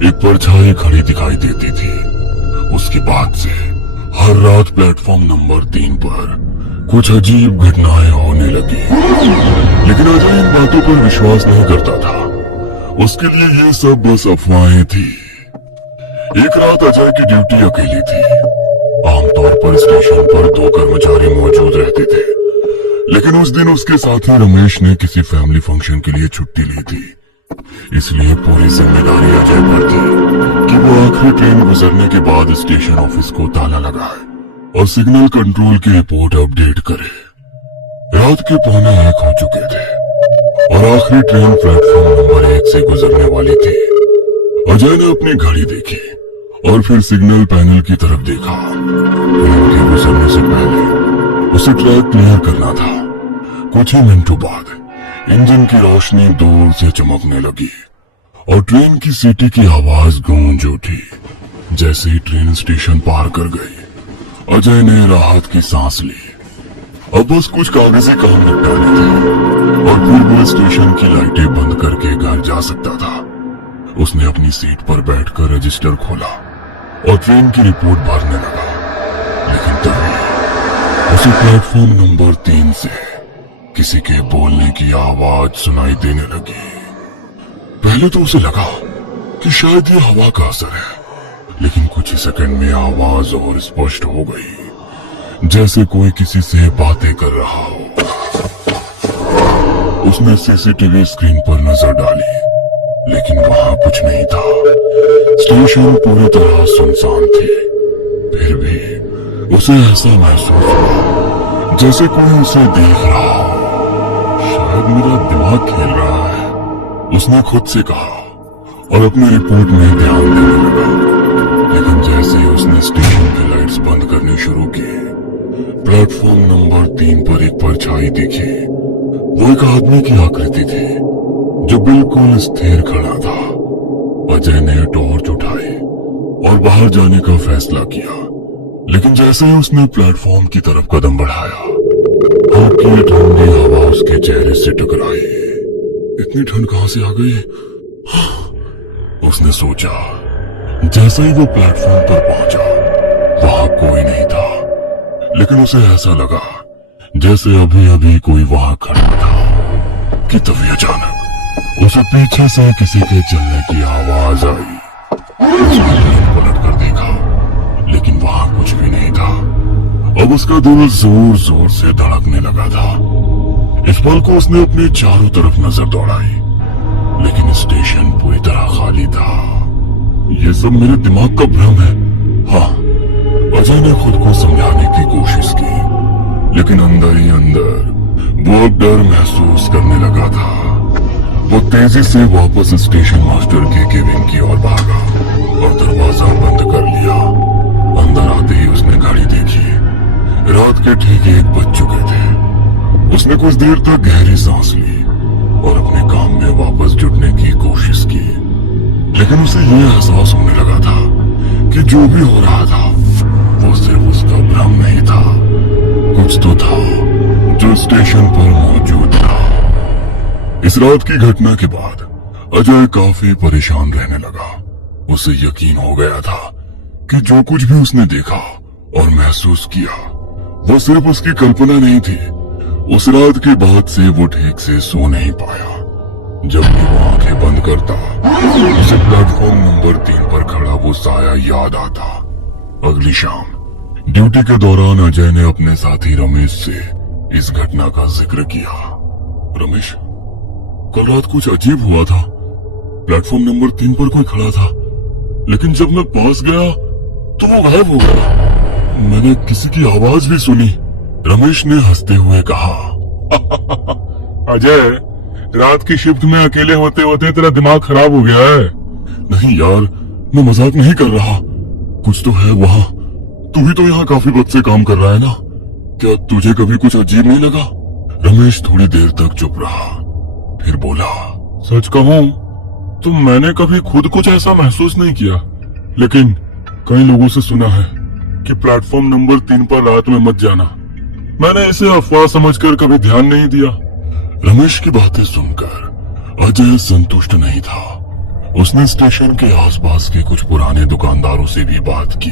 एक परछाई खड़ी दिखाई देती थी। उसके बाद से हर रात प्लेटफॉर्म नंबर 3 पर कुछ अजीब घटनाएं होने लगी, लेकिन अजय इन बातों पर विश्वास नहीं करता था। उसके लिए ये सब बस अफवाहें थी। एक रात अजय की ड्यूटी अकेली थी। आमतौर पर स्टेशन पर 2 कर्मचारी मौजूद रहते थे, लेकिन उस दिन उसके साथी रमेश ने किसी फैमिली फंक्शन के लिए छुट्टी ली थी। इसलिए पूरी जिम्मेदारी अजय पर थी कि वो आखिरी ट्रेन गुजरने के बाद स्टेशन ऑफिस को ताला लगाए और सिग्नल कंट्रोल की रिपोर्ट अपडेट करे। रात के 1:45 हो चुके थे और आखिरी ट्रेन प्लेटफॉर्म नंबर 1 से गुजरने वाली थी। अजय ने अपनी घड़ी देखी और फिर सिग्नल पैनल की तरफ देखा। ट्रेन के गुजरने से पहले उसे ट्रैक क्लियर करना था। कुछ ही मिनटों बाद इंजन की रोशनी दूर से चमकने लगी और ट्रेन की सीटी की आवाज गूंज उठी। जैसे ही ट्रेन स्टेशन पार कर गई, अजय ने राहत की सांस ली। अब बस कुछ कागजी काम निपटाने थे और फिर वो स्टेशन की लाइटें बंद करके घर जा सकता था। उसने अपनी सीट पर बैठकर रजिस्टर खोला और ट्रेन की रिपोर्ट भरने लगा, लेकिन तभी उसे प्लेटफॉर्म नंबर 3 से किसी के बोलने की आवाज सुनाई देने लगी। पहले तो उसे लगा कि शायद ये हवा का असर है, लेकिन कुछ ही सेकंड में आवाज और स्पष्ट हो गई, जैसे कोई किसी से बातें कर रहा हो। उसने सीसीटीवी स्क्रीन पर नजर डाली, लेकिन वहां कुछ नहीं था। स्टेशन पूरी तरह सुनसान थी। फिर भी उसे ऐसा महसूस हुआ जैसे कोई उसे देख रहा हो। शायद मेरा दिमाग खेल रहा है, उसने खुद से कहा और अपनी रिपोर्ट में ध्यान देने लगा। लेकिन जैसे ही उसने स्टेशन की लाइट्स बंद करनी शुरू की, प्लेटफॉर्म नंबर 3 पर एक परछाई दिखी। वो एक आदमी की आकृति थी जो बिल्कुल स्थिर खड़ा था। अजय ने टॉर्च उठाई और बाहर जाने का फैसला किया, लेकिन जैसे ही उसने प्लेटफॉर्म की तरफ कदम बढ़ाया, हल्की ठंडी हवा उसके चेहरे से टकराई। इतनी ठंड कहां से आ गई? उसने सोचा। जैसे ही वो प्लेटफॉर्म पर पहुंचा, वहां कोई नहीं था, लेकिन उसे ऐसा लगा जैसे अभी अभी कोई वहां खड़ा था कि तभी अचानक उसे पीछे से किसी के चलने की आवाज आई। उसने पलट कर देखा, लेकिन वहां कुछ भी नहीं था। अब उसका दिल जोर जोर से धड़कने लगा था। इस पल को उसने अपने चारों तरफ नजर दौड़ाई, लेकिन स्टेशन पूरी तरह खाली था। ये सब मेरे दिमाग का भ्रम है। हाँ, अजय ने खुद को समझाने की कोशिश की, लेकिन अंदर ही अंदर वो अब डर महसूस करने लगा था। वो तेजी से वापस स्टेशन मास्टर के केबिन की ओर भागा और दरवाजा बंद कर लिया। अंदर आते ही उसने घड़ी देखी। रात के ठीक 1 बज चुके थे। उसने कुछ देर तक गहरी सांस ली और अपने काम में वापस जुटने की कोशिश की, लेकिन उसे ये एहसास होने लगा था कि जो भी हो रहा था वो सिर्फ उसका भ्रम नहीं था। कुछ तो था जो स्टेशन पर मौजूद था। इस रात की घटना के बाद अजय काफी परेशान रहने लगा। उसे यकीन हो गया था कि जो कुछ भी उसने देखा और महसूस किया वो सिर्फ उसकी कल्पना नहीं थी। उस रात के बाद से वो ठीक से सो नहीं पाया। जब भी वो आंखें बंद करता, उसे प्लेटफॉर्म नंबर 3 पर खड़ा वो साया याद आता। अगली शाम ड्यूटी के दौरान अजय ने अपने साथी रमेश से इस घटना का जिक्र किया। रमेश, कल रात कुछ अजीब हुआ था। प्लेटफॉर्म नंबर 3 पर कोई खड़ा था, लेकिन जब मैं पास गया तो वो गायब हो गया। मैंने किसी की आवाज भी सुनी। रमेश ने हंसते हुए कहा। अजय, रात की शिफ्ट में अकेले होते होते तेरा दिमाग खराब हो गया है। नहीं यार, मैं मजाक नहीं कर रहा। कुछ तो है वहाँ। तू भी तो यहाँ काफी वक्त से काम कर रहा है ना? क्या तुझे कभी कुछ अजीब नहीं लगा? रमेश थोड़ी देर तक चुप रहा, फिर बोला। सच कहूँ तो मैंने कभी खुद कुछ ऐसा महसूस नहीं किया, लेकिन कई लोगों से सुना है कि प्लेटफॉर्म नंबर 3 पर रात में मत जाना। मैंने इसे अफवाह समझकर कभी ध्यान नहीं दिया। रमेश की बातें सुनकर अजय संतुष्ट नहीं था। उसने स्टेशन के आसपास के कुछ पुराने दुकानदारों से भी बात की